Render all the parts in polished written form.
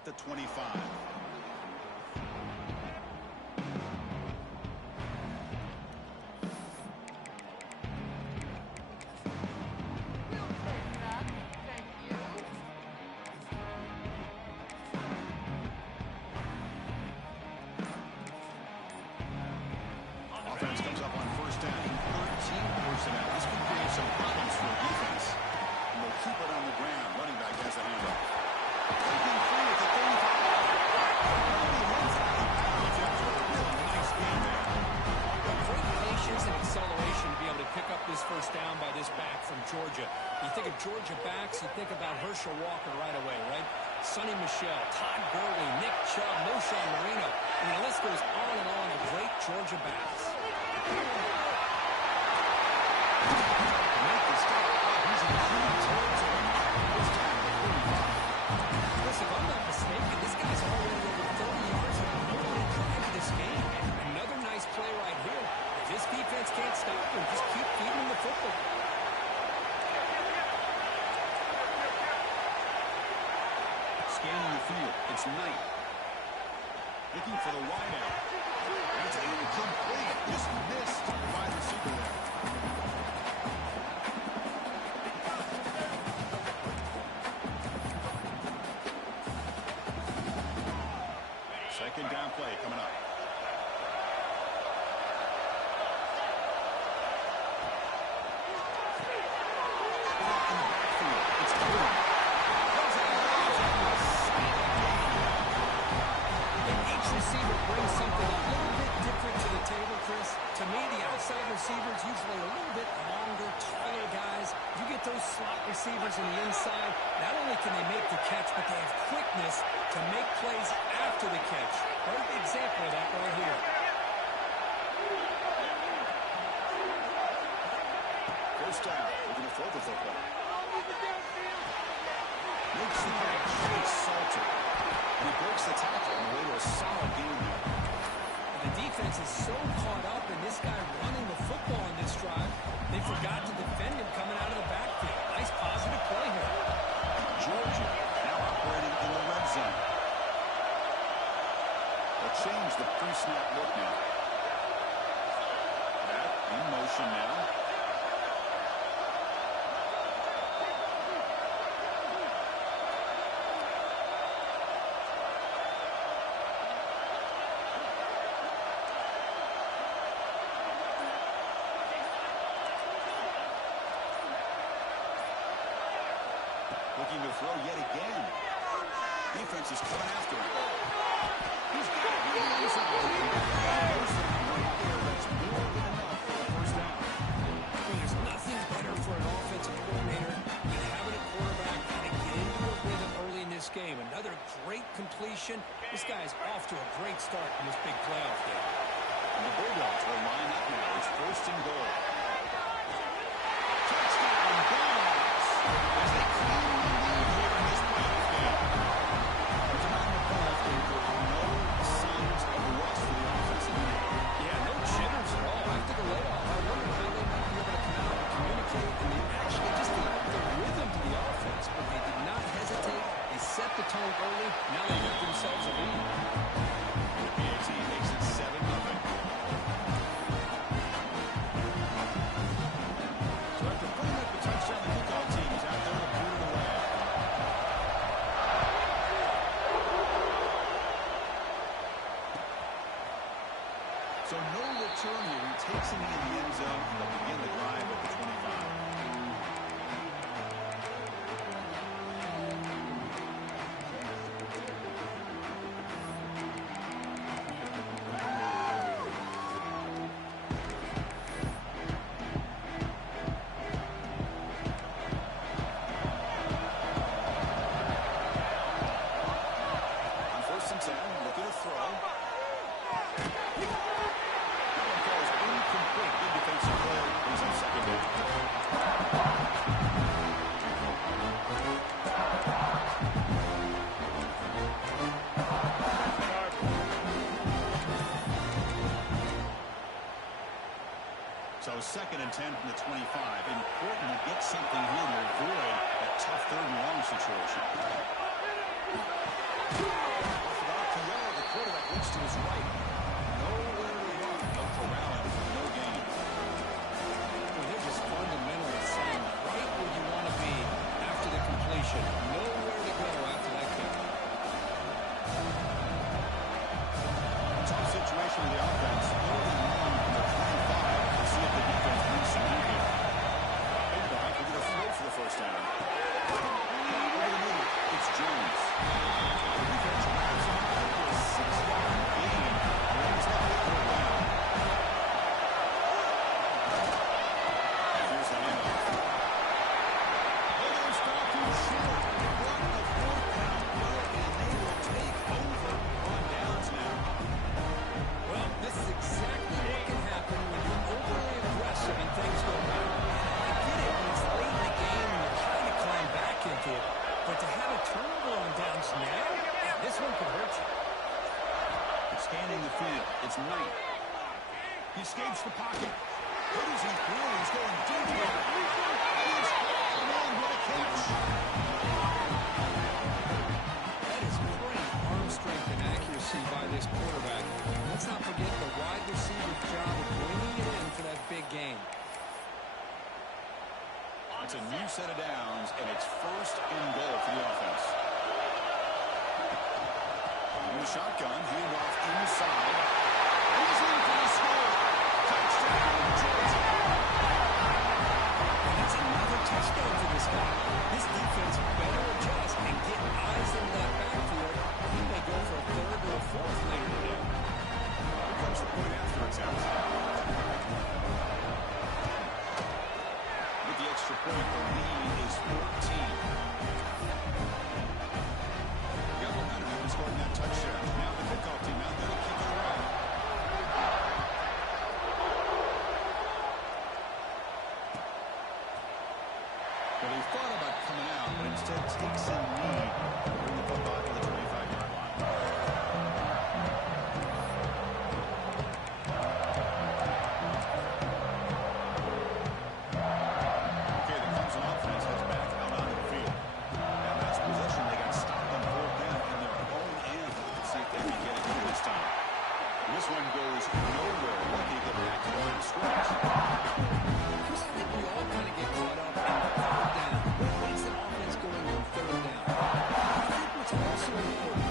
at the 25. Offense comes up on first down. 13 personnel. This can create some problems for defense. And they'll keep it on the ground. Running back has the handoff. Taking free at the 35. Nice game there. Great patience and acceleration to be able to pick up this first down by this back from Georgia. You think of Georgia backs, you think about Herschel Walker right away, right? Sonny Michel, Todd Gurley, Nick Chubb, Moshe Marino. And the list goes on and on of great Georgia backs. If I'm not mistaken, this guy's already over 30 yards and no one drive this game. Another nice play right here. If this defense can't stop him, just keep feeding him the football. Scanning the field. It's Knight. Looking for the wideout. It's incomplete. Just missed the wide receiver there. Second down play coming up. In the backfield, it's Clemson. Each receiver brings something a little bit different to the table, Chris. To me, the outside receivers usually a little bit longer, taller guys. You get those slot receivers on the inside, not only can they make the catch, but they have quickness to make plays after the catch. Perfect example of that right here. First down. We're going to throw the football. Makes the catch. Chase Salter. And he breaks the tackle on the way to a solid game there. The defense is so caught up in this guy running the football on this drive, they forgot to defend him coming out of the backfield. Nice positive play here. Georgia now operating in the red zone. They'll change the pre-snap look now. Back in motion now. Looking to throw yet again. Defense is coming after him. He's got it. He's out. That's more than enough for the first down. There's nothing better for an offensive coordinator than having a quarterback kind of get into a rhythm early in this game. Another great completion. This guy is off to a great start in this big playoff game. And the Bulldogs will line up now. It's first and goal. Touchdown, Bulldogs! As they clean the lead here in this playoff game. But tonight in the playoff game, there are no signs of rust for the offensive line. Yeah, no jitters at all. After the layoff, I wonder how they might be able to come out and communicate. And they actually just developed the rhythm to the offense, but they did not hesitate. They set the tone early. Now they get themselves a lead. The PAT makes it 7-0. So after putting up the touchdown, the kickoff team is out there to boot it away. So no return here. He takes him into the end zone. They'll begin the drive at the 25. On first and 10, looking to throw. That one falls incomplete. Good defensive play. Brings up second down. So second and 10 from the 25. Important to get something here to avoid that tough third and long situation. scanning the field. It's Knight. He escapes the pocket. Who does he throw? He's going deep here. He's on what a catch. That is great arm strength and accuracy by this quarterback. Let's not forget the wide receiver's job of bringing it in for that big game. It's a new set of downs, and it's first and goal for the offense. In the shotgun, handoff inside. He's in for the score. Touchdown, Georgia. And that's another touchdown for this guy. This defense better adjust and get eyes into that backfield. He may go for a third or a fourth later today. Here comes the point after attempt. With the extra point, the lead is 14. Got momentum and scoring that touchdown. Now the kickoff team out there to kick it away. Well, he thought about coming out, but instead takes a knee. Bring the football to the 25-yard line. Okay, the Clemson offense heads back out on the field. That last possession, they got stopped on fourth down in their own end. Let's see if they can get it through this time. This one goes nowhere. Lucky to get back to the line of scrimmage. Chris, I think we all kind of get caught up in third down. What makes an offense going on third down? I think what's also important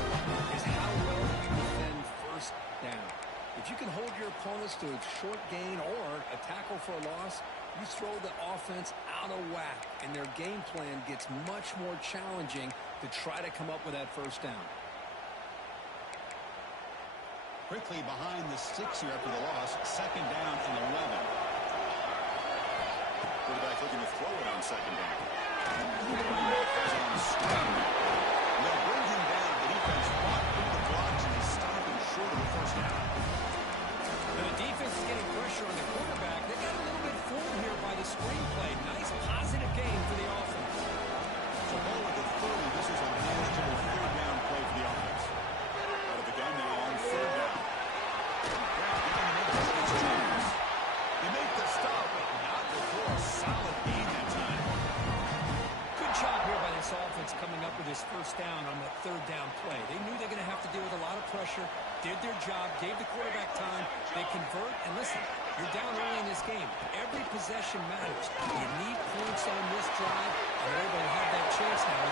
is how well you defend first down. If you can hold your opponents to a short gain or a tackle for a loss, you throw the offense out of whack, and their game plan gets much more challenging to try to come up with that first down. Quickly behind the sticks here after the loss. Second down and 11. Quarterback looking to throw it on second down. Running back has it on the string. They'll bring him down. The defense fought through the blocks, and they stop him short of the first down. And the defense is getting pressure on the quarterback. They got a little bit fooled here by the screenplay. Nice positive game for the offense. So ball at the 30. This is a manageable third down play for the offense. Out of the gun now on third down. They make the stop, but not before a solid gain that time. Good job here by this offense coming up with this first down on that third down play. They knew they're going to have to deal with a lot of pressure, did their job, gave the quarterback time. They convert, and listen, you're down early in this game. Every possession matters. You need points on this drive, and they're able to have that chance now.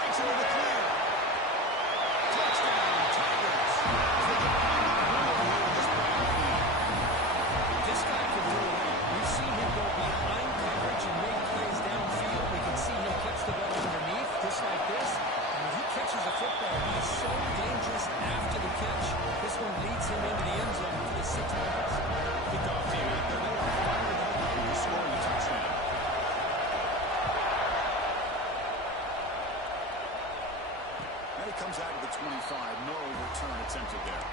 Breaks into the clear. Touchdown, Tigers. This guy can do it all. We've seen him go behind coverage and make plays downfield. We can see him catch the ball underneath, just like this. And when he catches a football, he's so dangerous after the catch. This one leads him into the end zone for the 6 points. Kickoff team out there. They are fired up and scoring a touchdown. And it comes out of the 25. No return attempted there.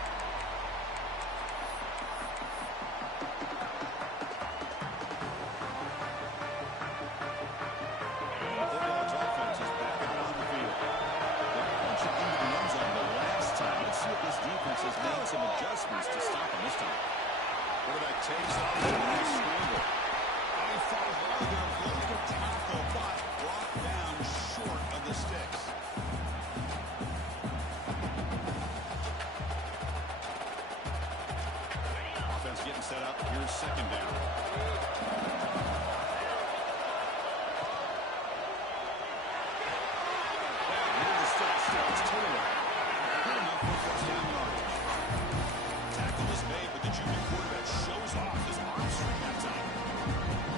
Bulldogs offense is back out on the field. They punched it into the end zone the last time. Let's see if this defense has made some adjustments to stop him this time. Quarterback takes off and nice scramble. I thought hard there, blows the tackle, but brought down short of the sticks. Offense getting set up. Here's second down. Near the sticks. It's Taylor. Good enough for first down yardage. Tackle is made, but the junior quarterback shows off his arm strength that time.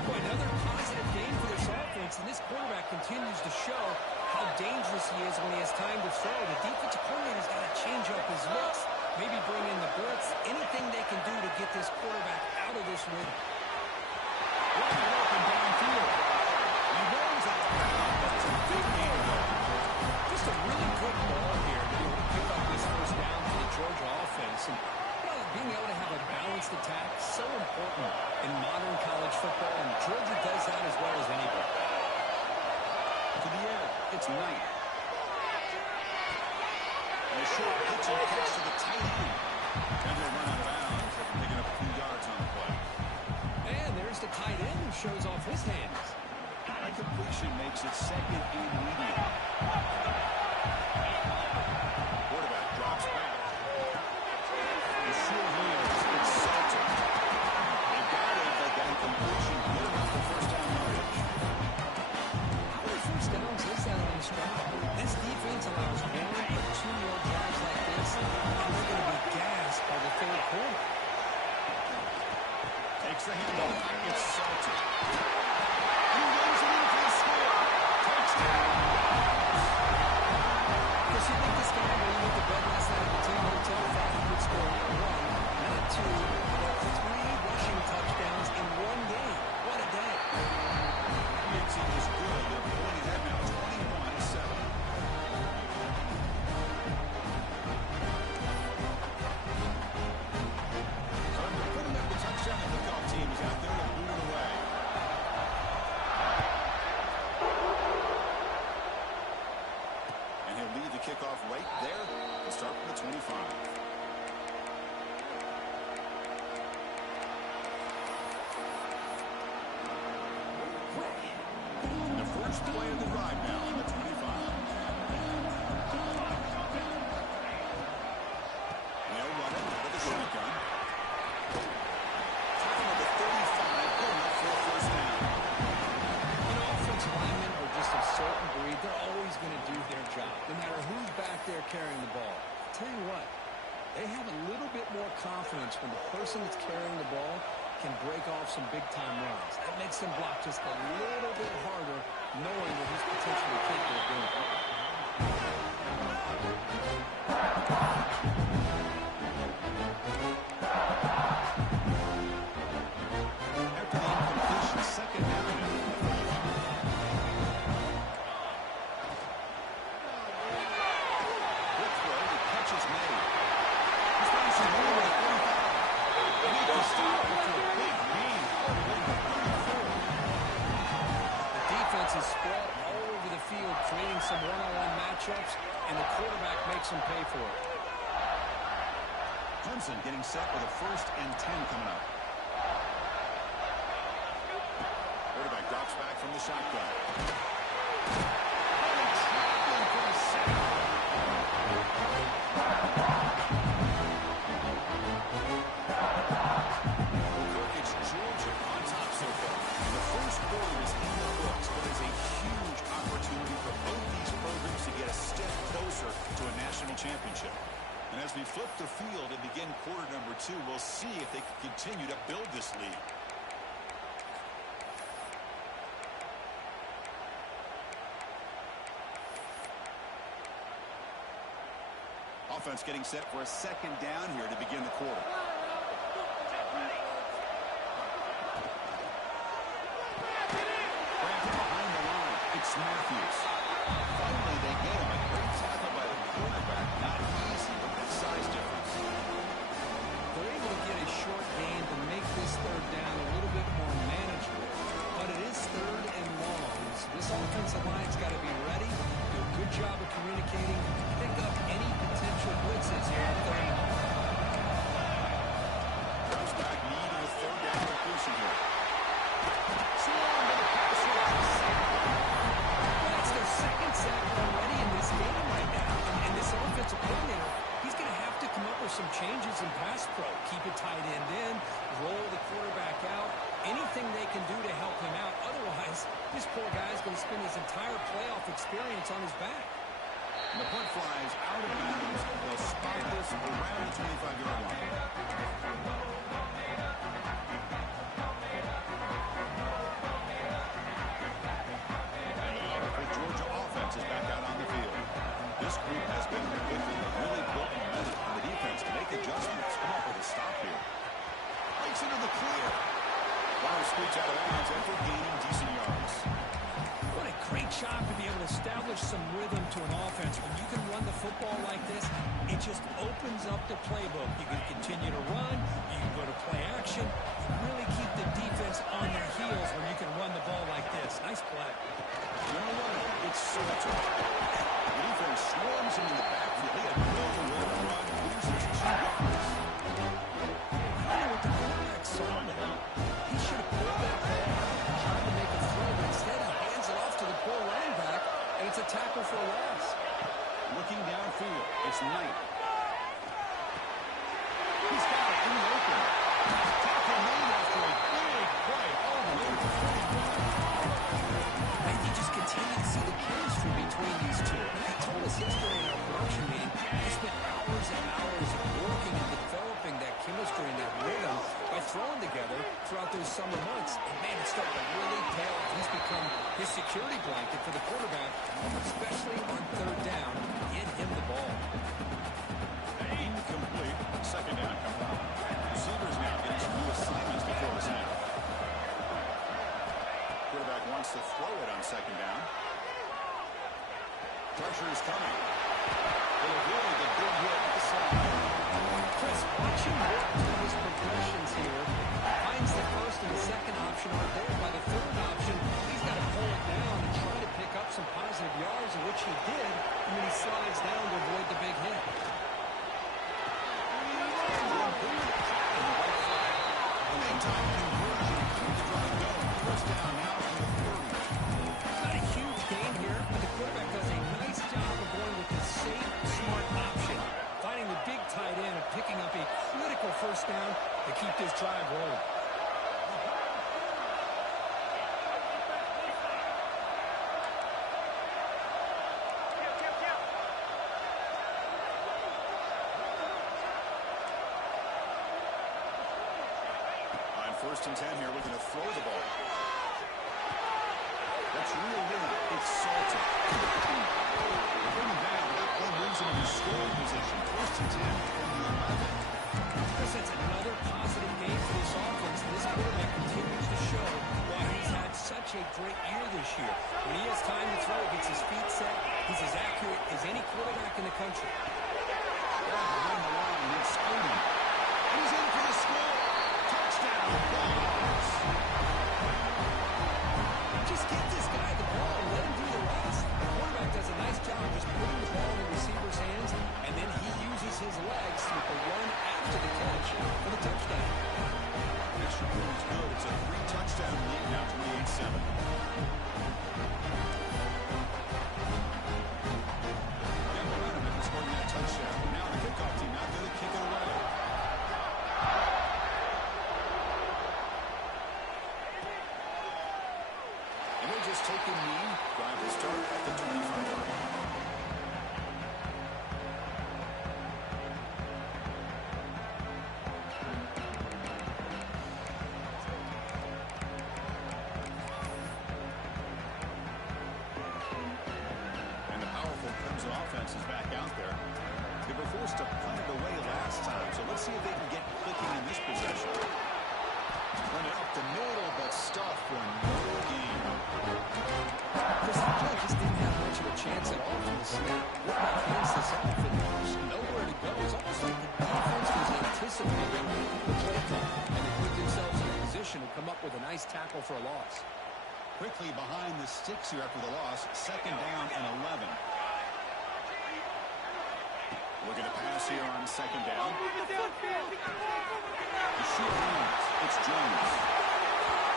Boy, another positive game for this offense, and this quarterback continues to show how dangerous he is when he has time to throw. The defensive coordinator's got to change up his looks, maybe bring in the blitz, anything they can do to get this quarterback out of this rhythm. Wide open downfield. He runs out of bounds. That's a big game, though. Just a really good ball here to be able to pick up this first down for the Georgia offense. And being able to have a balanced attack, so important in modern college football, and Georgia does that as well as anybody. To the air, it's Knight. And a short pitch and catch to the tight end. makes it second and medium. Quarterback drops back. The short hands. It's Salter. They got it. They got a completion. Good enough for first down yardage. How many first downs is that on this drive? This defense allows 1 or 2 more drives like this, and they're going to be gassed by the third quarter. Takes the handoff. It's Salter. He runs it in for the score. Touchdown. Because you think this guy, when you went to bed last night at the team hotel, thought he would score 1, not 2, but 3 rushing touchdowns in 1 game. What a day. Your team is good. They're pulling ahead now 21-7. So they're putting up the touchdown. The kickoff team is out there to boot it away. And he'll lead the kickoff right there. He'll start from the 25. The first play of the drive now on the 25. They'll run it with the shotgun. Tackle at the 35, good enough for a first down. Offensive linemen are just a certain breed. They're always going to do their job, no matter who's back there carrying the ball. I'll tell you what, they have a little bit more confidence when the person that's carrying the ball can break off some big-time runs. That makes them block just a little bit harder, knowing that he's potentially capable of doing it. After the incompletion, second down and 45. Good throw. The catch is made. He's facing more than 45. They need to stop after a big gain. The defense is spread all over the field, creating some one-on-one matchups, and the quarterback makes them pay for it. Clemson getting set with a 1st and 10 coming up. Quarterback drops back from the shotgun. And traveling for a sack. It's Georgia on top so far. The first quarter is in the books, but it's a huge opportunity for both these programs to get a step closer to a national championship. And as we flip the field and begin quarter number 2, we'll see if they can continue to build this lead. Offense getting set for a second down here to begin the quarter. Behind the line, it's Matthews. Finally, they get him. A great tackle by the quarterback. Not easy, but that size difference. They're able to get a short gain to make this third down a little bit more manageable. But it is third and long. So this offensive line's got to be ready, do a good job of communicating, pick up any potential blitzes here on third and long. Comes back needing a third down completion here. Swung to the pass rush. That's their second sack already in this game right now. And this offensive coordinator, he's going to have to come up with some changes in pass pro. Keep a tight end in, roll the quarterback out, anything they can do to help him out. Otherwise, this poor guy's going to spend his entire playoff experience on his back. And the punt flies out of bounds. They'll spot this around the 25-yard line. The Georgia offense is back out on the field. This group has been quickly really built momentum on the defense to make adjustments. Come up with a stop here. Breaks into the clear. Runner scoots out of bounds after gaining decent yards. What a great job to be able to establish some rhythm to an offense. When you can run the football like this, it just opens up the playbook. You can continue to run, you can go to play action, you really keep the defense on their heels when you can run the ball like this. Nice play. Gonna run it. It's Salter. The defense swarms him in the backfield. He had nowhere to run. Loses 2 yards. I don't know what the quarterback saw now. He should have pulled that ball, tried to make a throw, but instead he hands it off to the poor summer months. And, man, it's starting to really pay off. He's become his security blanket for the quarterback, especially on third down. Get him the ball. Incomplete. Second down coming up. Receivers now getting some new assignments before the snap. Quarterback wants to throw it on second down. Pressure is coming. They'll avoid the big hit at the side. Chris, watch him work through his progressions here. Finds the first and the second option aren't there. By the third option, he's got to pull it down and try to pick up some positive yards, which he did, and then he slides down to avoid the big hit. Big-time conversion. Keeps the drive going. First down now from the 30. Not a huge gain here, but the quarterback does a nice job of going with the safe, smart option, finding the big tight end and picking up a critical first down to keep this drive rolling. First and 10 here, looking to throw the ball. That's really exalted. Bring back, that play moves him into scoring position. First and 10 from the 11. Chris, that's another positive game for this offense. This quarterback continues to show why he's had such a great year this year. When he has time to throw, gets his feet set, he's as accurate as any quarterback in the country. Behind the line, it's screaming. And he's in for the score. Touchdown, Bulldogs. Just get this guy the ball and let him do the rest. The quarterback does a nice job just putting the ball in the receiver's hands, and then he uses his legs with the run after the catch for the touchdown. Extra point is good. It's a 3-touchdown lead now, 28-7. Get momentum after scoring that touchdown. Now the kickoff team out there to kick it away. And they just take a knee. Drive to start at the 25-yard line. And the powerful Clemson offense is back out there. They were forced to punt it away last time, so let's see if they can get clicking in this possession. Run it up the middle, but stuff for no gain. Chris, the play just didn't have much of a chance at all from the snap. What about against this outfit? There's nowhere to go. It's almost like the defense was anticipating the play call, and they put themselves in a position to come up with a nice tackle for a loss. Quickly behind the sticks here after the loss. Second down and 11. Looking to pass here on second down. The shoot lands. It's Jones.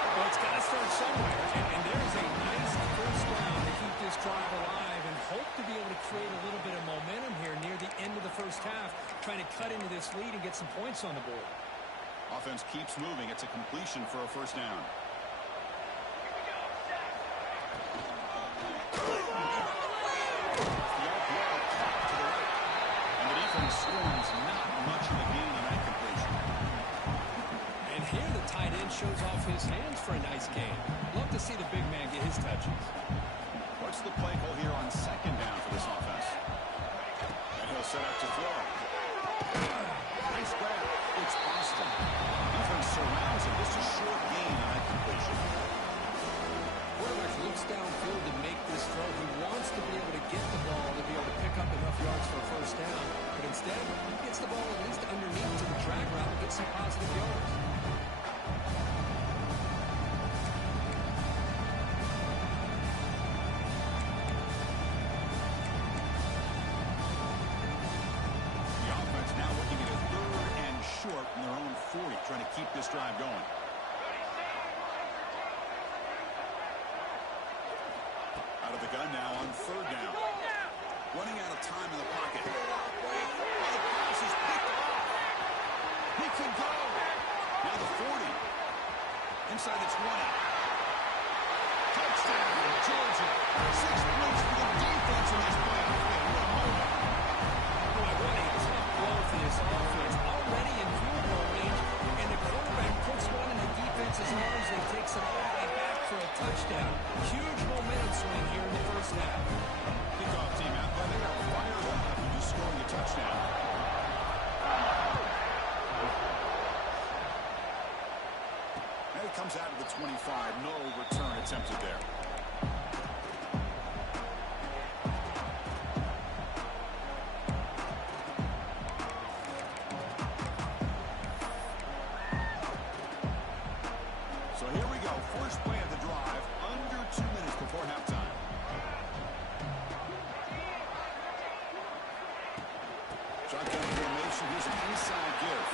Well, it's got to start somewhere, and there's a nice first down to keep this drive alive and hope to be able to create a little bit of momentum here near the end of the first half, trying to cut into this lead and get some points on the board. Offense keeps moving. It's a completion for a first down. Swarms, not much of a gain on that completion. And here the tight end shows off his hands for a nice gain. Love to see the big man get his touches. What's the play call here on second down for this offense? And he'll set up to throw. Nice grab. It's Austin. Defense surrounds him. Just a short gain on that completion. Quarterback looks downfield to make this throw. He wants to be able to get the ball to be able to pick up enough yards for a first down. But instead, he gets the ball at least underneath to the drag route and gets some positive yards. The offense now looking at a 3rd and short in their own 40, trying to keep this drive going. Out of the gun now on 3rd down. Running out of time in the pocket. Oh, the pass is picked off. He can go. Now the 40. Inside the 20. Touchdown, Georgia. 6 points for the defense in this playoff game. What a moment. Boy, what a tough blow for this offense. Already in field goal range, and the quarterback puts one in the defense's arm comes out of the 25. No return attempted there. So here we go. First play of the drive. Under 2 minutes before halftime. Shotgun formation. Here's an inside give.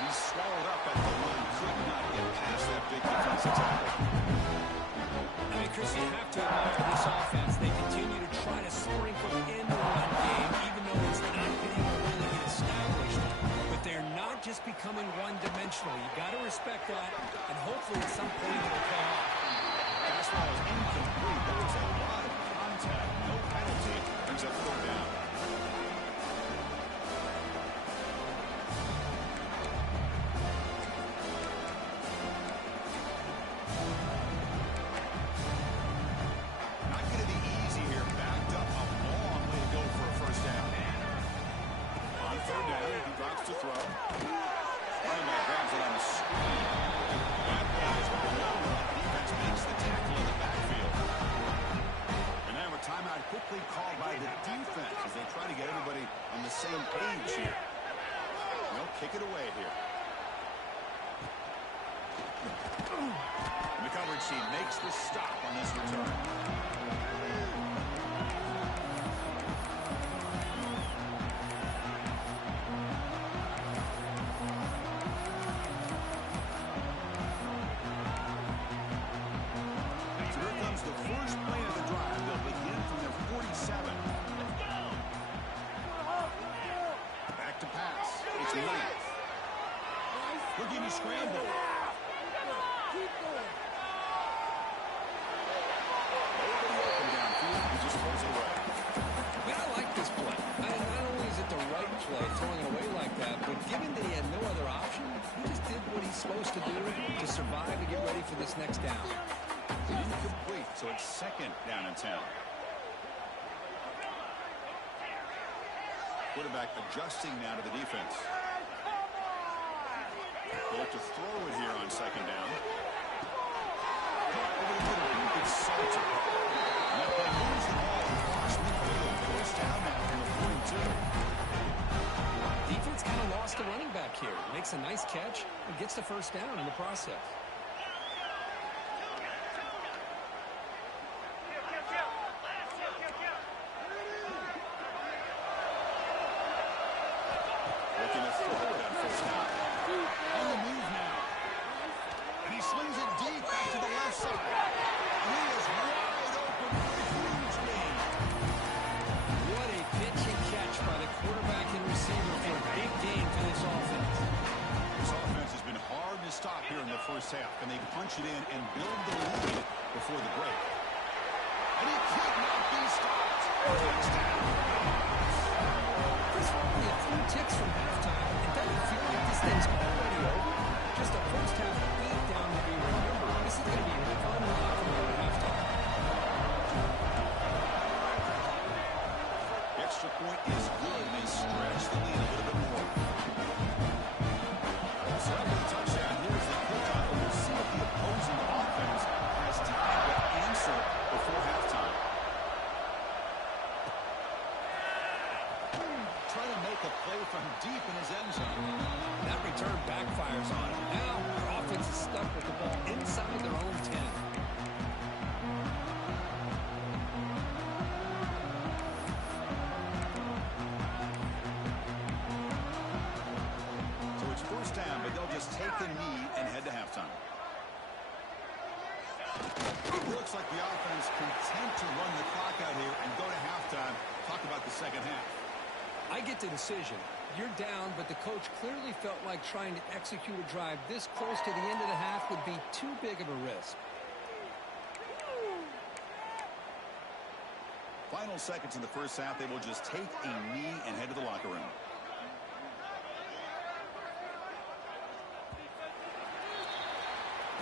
He's swallowed up at the line. Could not get past that big defensive tackle. I mean, Chris, you have to admire this offense. They continue to try to sprinkle in the run game, even though it's not been able to really get established. But they're not just becoming one-dimensional. You got to respect that, and hopefully at some point it will pay off. Fastball is incomplete. That was a lot of contact. No penalty. Brings up 4th down. Not going to be easy here. Backed up a long way to go for a first down. On 3rd down, he drops to throw. Running back grabs it on the screen. That is below the defense makes the tackle in the backfield. And now a timeout quickly called by the defense as they try to get everybody on the same page here. They'll kick it away here. And the coverage team makes the stop on this return. The first play of the drive. They'll begin from their 47. Back to pass. It's Knight. Looking to scramble. Nobody open downfield. He just throws it away. Man, I like this play. Not only is it the right play, throwing it away like that, but given that he had no other option, he just did what he's supposed to do to survive and get ready for this next down. Incomplete, so it's 2nd down and 10. Quarterback adjusting now to the defense. Bolt to throw it here on 2nd down. Over the middle, it's Salter. And that play moves the ball across midfield. First down now from the 42. Defense kind of lost a running back here. Makes a nice catch and gets the first down in the process. Looking to throw it on 1st down. On the move now. And he slings it deep back to the left side. And he is wide open for a huge gain. What a pitch and catch by the quarterback and receiver for a big gain for this offense. This offense has been hard to stop here in the first half. And they punch it in and build the lead before the break. And he could not be stopped. Touchdown. Chris, we're only a few ticks from halftime. It doesn't feel like this thing's already over. Just a first half beat down to be remembered. This is going to be a fun ride from here at halftime. The extra point is good. They stretch the lead a little bit more. So after the touchdown, here's the kickoff. We'll see if the opposing offense has time to answer before halftime. Trying to make a play from deep in his end zone. That return backfires on him. Now our offense is stuck with the ball inside their own 10. So it's first down, but they'll just take the knee and head to halftime. It looks like the offense content to run the clock out here and go to halftime. Talk about the second half. I get the decision. You're down, but the coach clearly felt like trying to execute a drive this close to the end of the half would be too big of a risk. Final seconds in the first half, they will just take a knee and head to the locker room.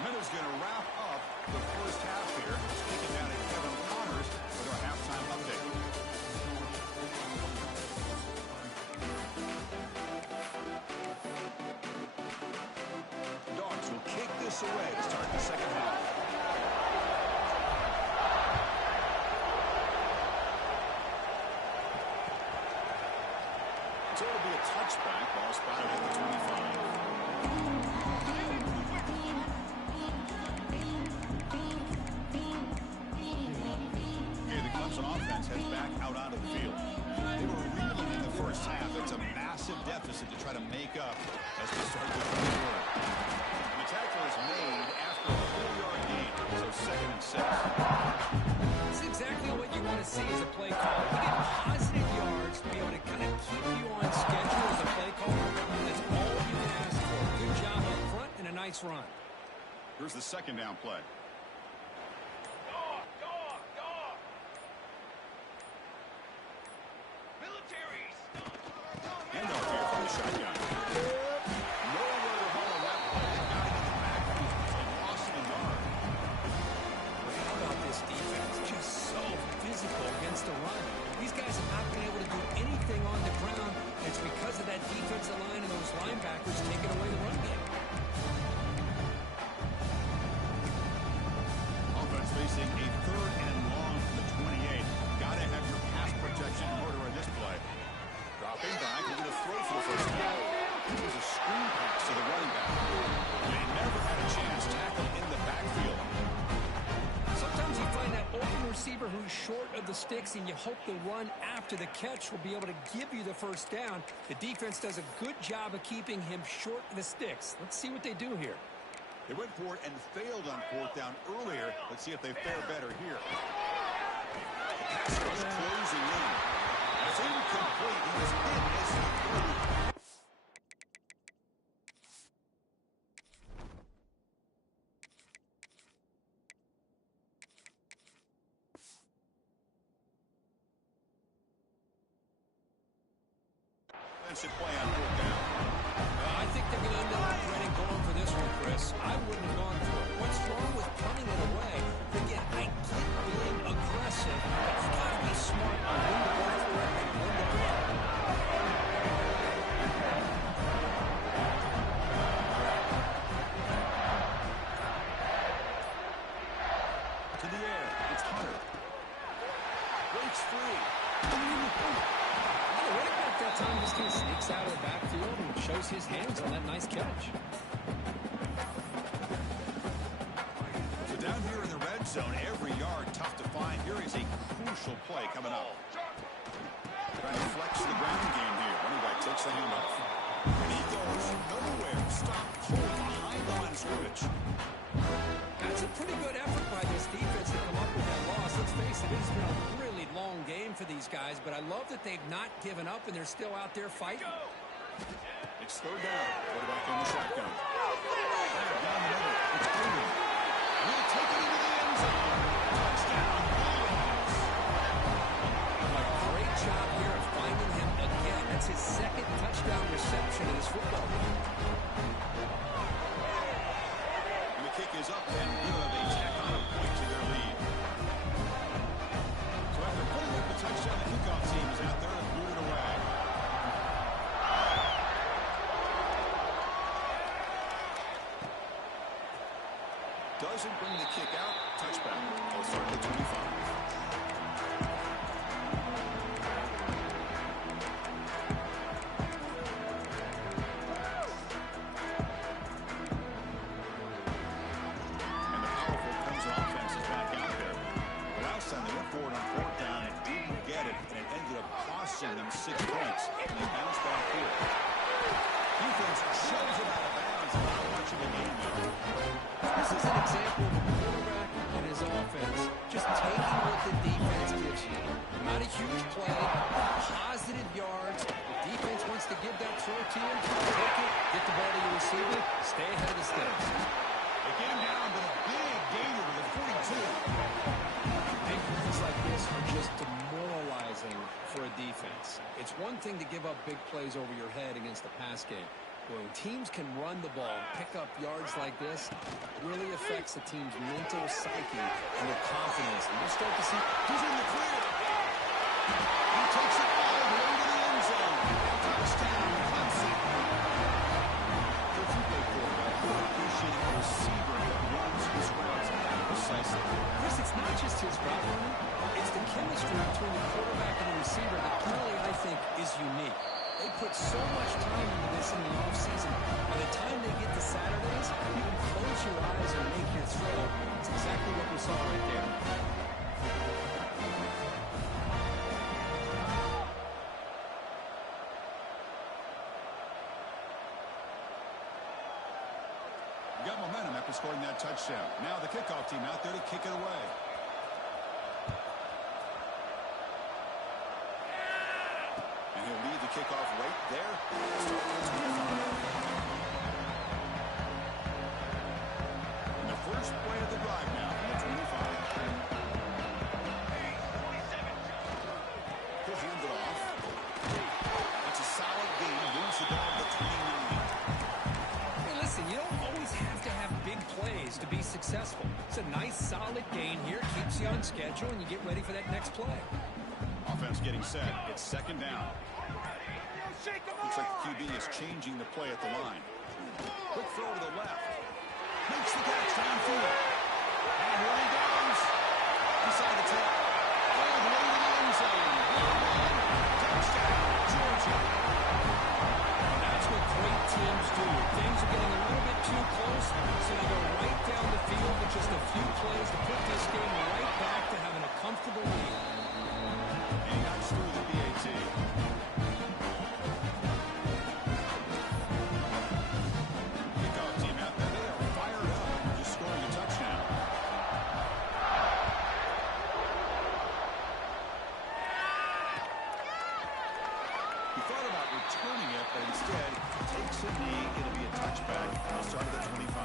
Miller's going to wrap up the first half here. Let's kick it down to Kevin Connors with our halftime update. Dogs will kick this points away to start the second half. So it'll be a touchback. Ball spotted at the 25. Okay, the Clemson offense heads back out onto the field. They were reeling in the first half. It's a massive deficit to try to make up as they start the third quarter. The tackle is made after a 4-yard gain, so 2nd and 6. It's exactly what you want to see as a play caller. You get positive yards to be able to kind of keep you on schedule as a play caller. That's all you can ask for. Good job up front and a nice run. Here's the 2nd down play. Handoff here from the shotgun. Nowhere to run on that play. They got it in the backfield. It's a loss of a yard. How about this defense? Just so physical against the run. These guys have not been able to do anything on the ground. It's because of that defensive line and those linebackers taking away the run game. Offense facing a 3rd and long from the 28. Got to have your pass protection in order in this play. Dropping back, he's going to throw for the first time. It was a screen pass to the running back. They never had a chance tackled in the backfield. Sometimes you find that open receiver who's short of the sticks, and you hope the run after the catch will be able to give you the first down. The defense does a good job of keeping him short of the sticks. Let's see what they do here. They went for it and failed on 4th down earlier. Let's see if they fare better here. The pass rush closing in. It's incomplete. He was hit as he threw. Defensive play on 4th down. I think they're going to end up regretting going for this one, Chris. I wouldn't have gone for it. What's wrong with punting it away? Again, I get being aggressive, but you got to be smart on when to go for it and when to punt. To the air. It's Hunter. Breaks free. Right back that time, just kind of sneaks out of the backfield and shows his hands on that nice catch. So down here in the red zone, every yard tough to find. Here is a crucial play coming up. Trying to flex the ground game here. Running back takes the handoff. And he goes nowhere. Stop cold behind the line of scrimmage. That's a pretty good effort by this defense to come up with that loss. Let's face it, it's been a really long game for these guys, but I love that they've not given up and they're still out there fighting. It's 3rd down. Quarterback in the shotgun. Down the middle. It's Green. He'll take it into the end zone. Touchdown. Great job here of finding him again. That's his 2nd touchdown reception in this football game. And the kick is up and good. They tack on a point to their lead. So after putting up the touchdown, the kickoff team is out there to boot it away. Doesn't bring the kick out. Touchback. They'll start at the 25. And the powerful Clemson offense is back out there. The last time they went forward on 4th down and didn't get it, and it ended up costing them 6 points. And they bounced back here. Defense shoves it out of bounds. Not much of a game there. This is an example of a quarterback and his offense just taking what the defense gives you. Not a huge play, positive yards. The defense wants to give that throw to you. Take it, get the ball to your receiver, stay ahead of the sticks. They get him down, but a big gainer to the 42. Big plays like this are just demoralizing for a defense. It's one thing to give up big plays over your head against the pass game. When teams can run the ball, pick up yards like this, it really affects the team's mental psyche and their confidence. And you'll start to see He's in the clear. He takes it all the way to the end zone. Touchdown, Clemson. If you play quarterback, you're appreciating a receiver You got momentum after scoring that touchdown. Now the kickoff team out there to kick it away. And he'll lead the kickoff right there. Start to the 25. And the first play of the drive now from the 25. He'll hand it off. That's a solid gain. Moves the ball to the 29. You don't always have to have big plays to be successful. It's a nice, solid gain here. Keeps you on schedule, and you get ready for that next play. Offense getting set. It's second down. Looks like the QB is changing the play at the line. Quick throw to the left. Makes the catch downfield. And here he goes. Inside the 10. All the way to the end zone. Touchdown, Georgia. That's what great teams do. Things are getting a little bit too close, so they go right down the field with just a few plays to put this game right back to having a comfortable lead. And he got through the BAT. Kickoff team out there. They are fired up. Just scoring a touchdown. He thought about returning it, but instead takes a knee. It'll be a touchback. He'll start at the 25.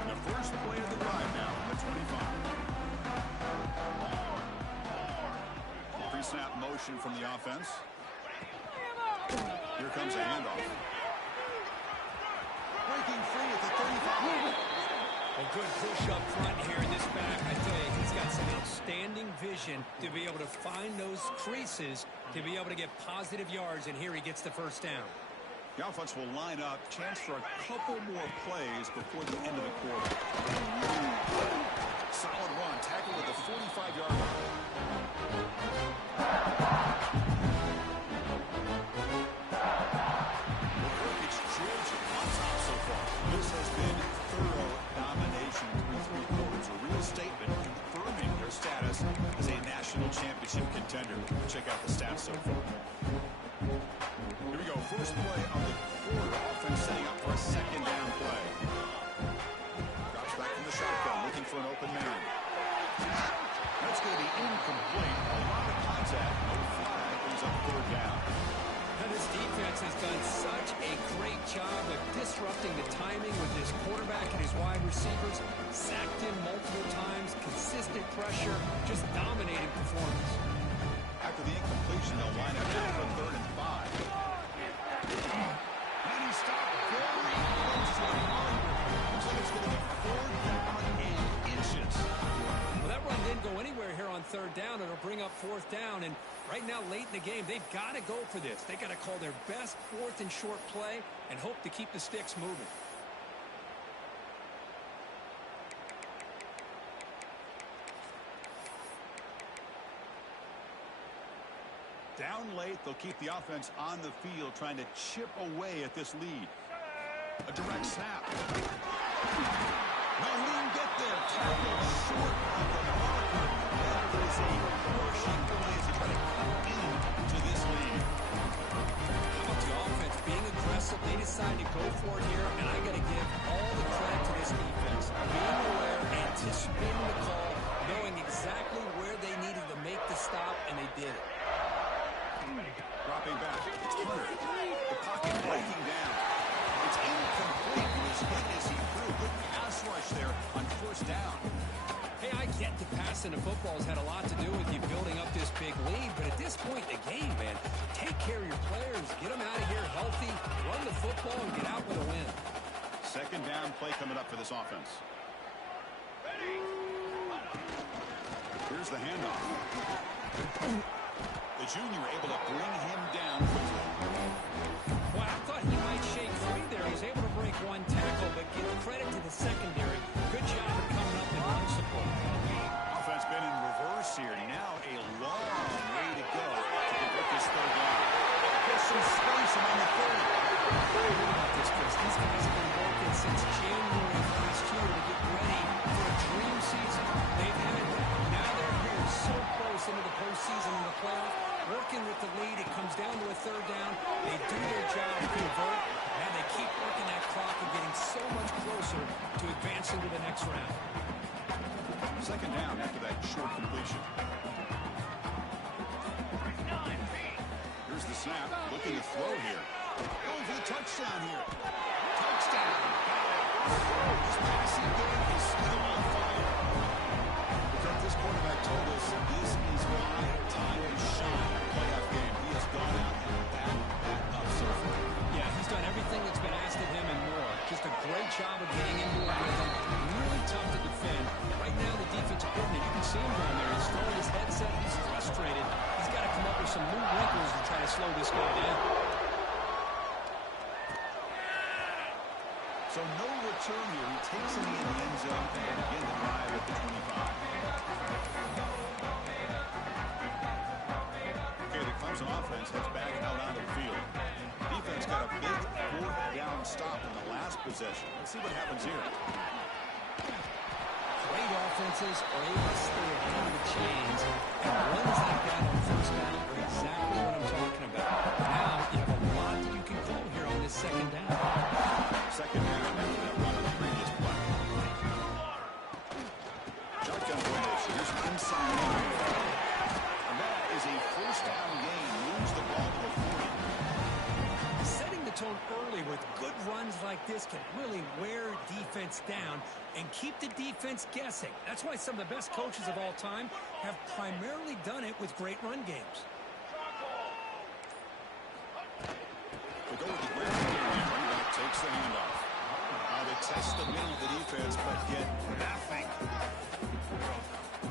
And the first play of the drive now from the 25. Pre-snap motion from the offense. Here comes a handoff. Breaking free at the 35. A good push up front here in this back. I tell you, he's got some outstanding vision to be able to find those creases, to be able to get positive yards, and here he gets the first down. The offense will line up. Chance for a couple more plays before the end of the quarter. Solid run. Tackle at the 45-yard line. It's Georgia on top so far. This has been thorough domination through 3 quarters. A real statement confirming their status as a national championship contender. Check out the stats so far. Here we go. First play of the quarter. Offense setting up for a second down play. Drops back from the shotgun, looking for an open man. That's going to be incomplete. A lot of contact. No flag. Brings up third down. And this defense has done such a great job of disrupting the timing with this quarterback and his wide receivers. Sacked him multiple times. Consistent pressure. Just dominating performance. After the incompletion, they'll line up now for 3rd and 5. And he stopped very close to the line. Looks like it's going to be 4th down and inches. Well, that run didn't go anywhere here on 3rd down. It'll bring up 4th down. And right now, late in the game, they've got to go for this. They've got to call their best 4th and short play and hope to keep the sticks moving. Down late, they'll keep the offense on the field, trying to chip away at this lead. A direct snap. No, he didn't get there. Tackled short of the marker. That is a rushing play as he tries to cut into this lead. How about the offense being aggressive? They decide to go for it here, and I got to give all the credit to this defense. Being aware, anticipating the call, knowing exactly where they needed to make the stop, and they did it. Dropping back. It's Hunter. The pocket breaking down. It's incomplete. He was hit as he threw. Good pass rush there on 1st down. Hey, I get the passing of football has had a lot to do with you building up this big lead, but at this point in the game, man, take care of your players, get them out of here healthy, run the football, and get out with a win. Second down play coming up for this offense. Here's the handoff. The junior able to bring him down quickly. Well, I thought he might shake free there. He's able to break one tackle, but give credit to the secondary. Good job of coming up and run support. Offense been in reverse here. Now a long way to go to convert this 3rd down. There's some space among the 30. What about this, Chris? These guys have been working since January of last year to get ready for a dream season. They've had that. Now they're here so Second down after that short completion. Here's the snap. Looking to throw here. Going for the touchdown here. Touchdown. His passing game is still on fire. Because this quarterback told us this is my time to shine. Playoff game. He has gone out and backed that up so far. Yeah, he's done everything that's been asked of him and more. Just a great job of getting into a rhythm. Really tough to defend. Right now, the defensive coordinator, you can see him down there. He's throwing his headset. He's frustrated. He's got to come up with some new wrinkles to try to slow this guy down. So no return here. He takes it in the end zone and begin the drive at the 25. Okay, the Clemson offense heads back out onto the field. Defense got a big fourth down stop in the last possession. Let's see what happens here. Great offenses are able to stay ahead of the chains, and runs like that on first down are exactly what I'm talking about. Now you have a lot that you can call here on this second down. Second down after that run on the previous play. Shotgun formation. Here's inside line. And that is a first down gain. Moves the ball to the 40. Setting the tone early with good runs like this can really wear defense down and keep the defense guessing. That's why some of the best coaches of all time have primarily done it with great run games. We go with the ground game. Running back takes the handoff. They test the middle of the defense, but get nothing.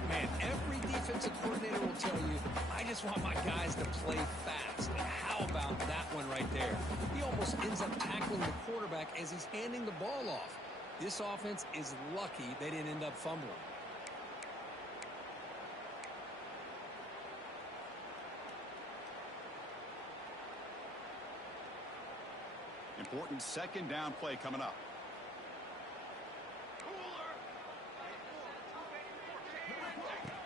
Man, every defensive coordinator will tell you, I just want my guys to play fast. And how about that one right there? He almost ends up tackling the quarterback as he's handing the ball off. This offense is lucky they didn't end up fumbling. Important second down play coming up.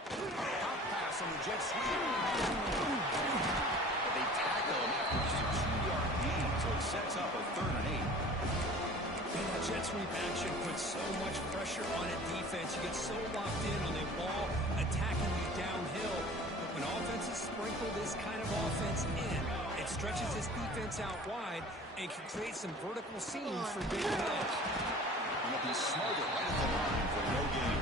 Hot pass on the jet sweep. But they tackle him after just a 2-yard gain, so it sets up a 3rd and 8. And that jet sweep action puts so much pressure on a defense. You get so locked in on the ball attacking you downhill. But when offenses sprinkle this kind of offense in, it stretches this defense out wide and can create some vertical seams for big plays. And it'll be smothered right at the line for no gain.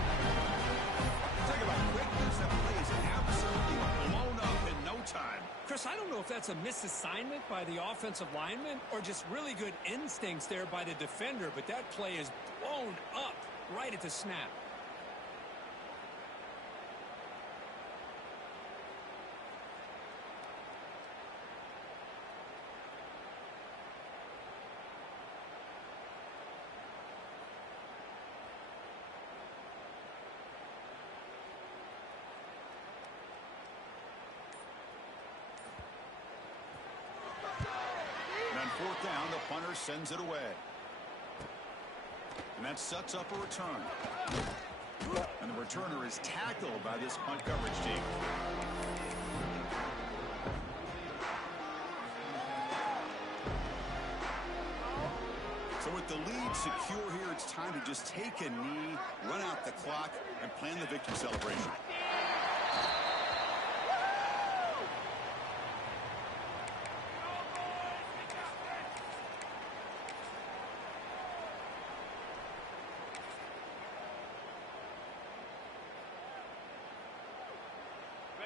Talk about quickness, that play is absolutely blown up in no time. Chris, I don't know if that's a misassignment by the offensive lineman or just really good instincts there by the defender, but that play is blown up right at the snap. And on 4th down, the punter sends it away. And that sets up a return. And the returner is tackled by this punt coverage team. So with the lead secure here, it's time to just take a knee, run out the clock, and plan the victory celebration.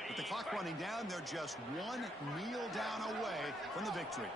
With the clock running down, they're just one kneel down away from the victory.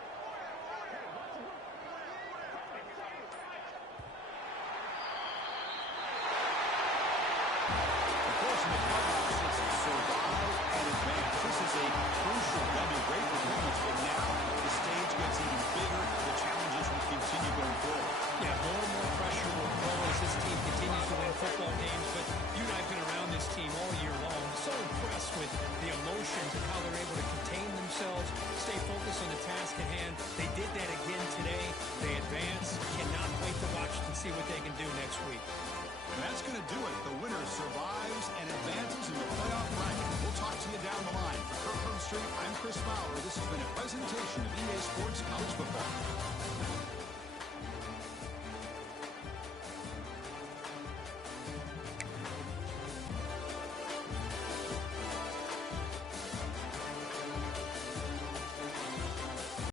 Survive and advance. This is a crucial W. Great performance, but now the stage gets even bigger. The challenges will continue going forward. Yeah, more and more pressure will grow as this team continues to win football games, but you and I have been around this team all year long. So impressed with the emotions and how they're able to contain themselves, stay focused on the task at hand. They did that again today. They advance. Cannot wait to watch and see what they can do next week. And that's going to do it. The winner survives and advances in the playoff bracket. We'll talk to you down the line. For Kirkland Street, I'm Chris Fowler. This has been a presentation of EA Sports College Football.